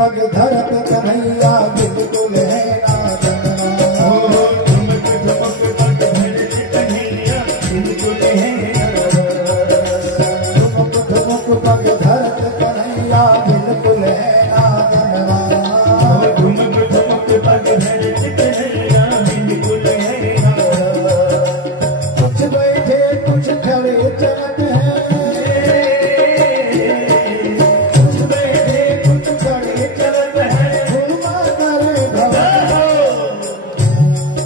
पग धरत कन्हैया बिल्कुल है नादनवा। ठुमक ठुमक पग धरत कन्हैया बिल्कुल है नादनवा। ठुमक ठुमक पग धरत कन्हैया बिल्कुल है नादनवा। ठुमक ठुमक पग धरत कन्हैया बिल्कुल है नादनवा। कुछ बैठे कुछ खड़े चलत है, कुछ बैठे कुछ खड़े चलत है। घूमा करे भवन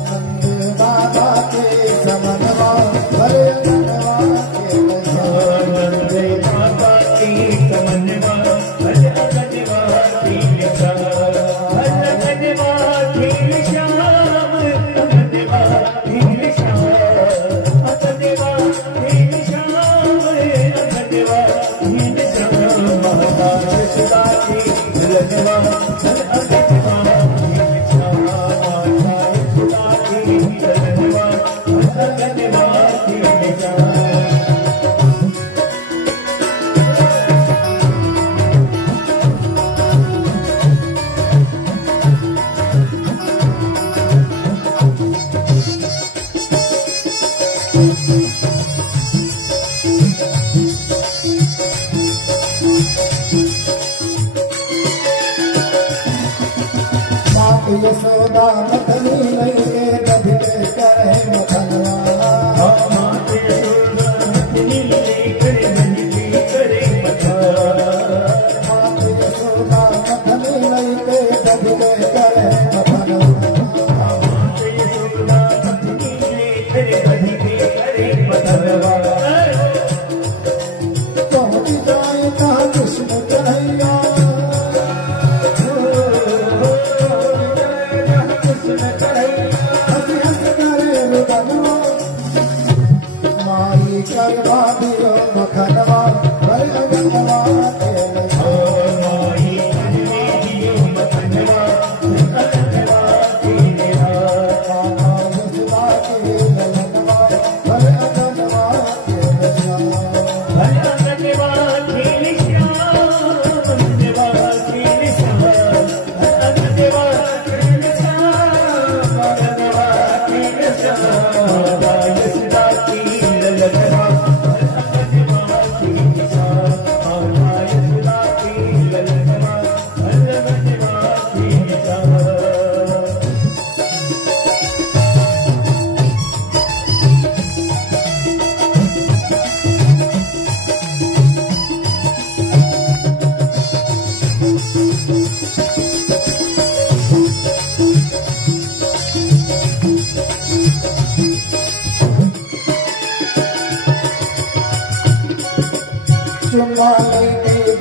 नंद बाबा के समनवा भरे अंगनवा के बजा। नंद बाबा की समनवा भज अंगनवा की निशा। अंगनवा की निशा अंगनवा की निशा। अंगनवा की निशा अंगनवा की निशा। माता यशोदा की दुल्हनवा भज अंगनवा की निशा। माता यशोदा की दुल्हनवा भज अंगनवा की निशा। मात यशोदा मथनी लैके दधिके करे मथनवा। मात यशोदा मथनी लेकर दधिके करे मथनवा। मात यशोदा मथनी लैके दधिके करे मथनवा। मात यशोदा मथनी लेकर दधिके करे मथनवा। पहुँच जाए कहाँ कृष्ण कन्हैया, हंस हंस करे रुदनवा। माई करवा दियो मखनवा भरे अंगनवा के बजा। माई करवे दियो मथनवा अंगनवा की निशा। माता यशोदा के ललनवा भरे अंगनवा के बजा। भज अंगनवा की निशा अंगनवा की निशा। भज अंगनवा की निशा अंगनवा की निशा। माता यशोदा की ललनवा भज अंगनवा की निशा। माता यशोदा की ललनवा भज अंगनवा की निशा। चुम्मा लेके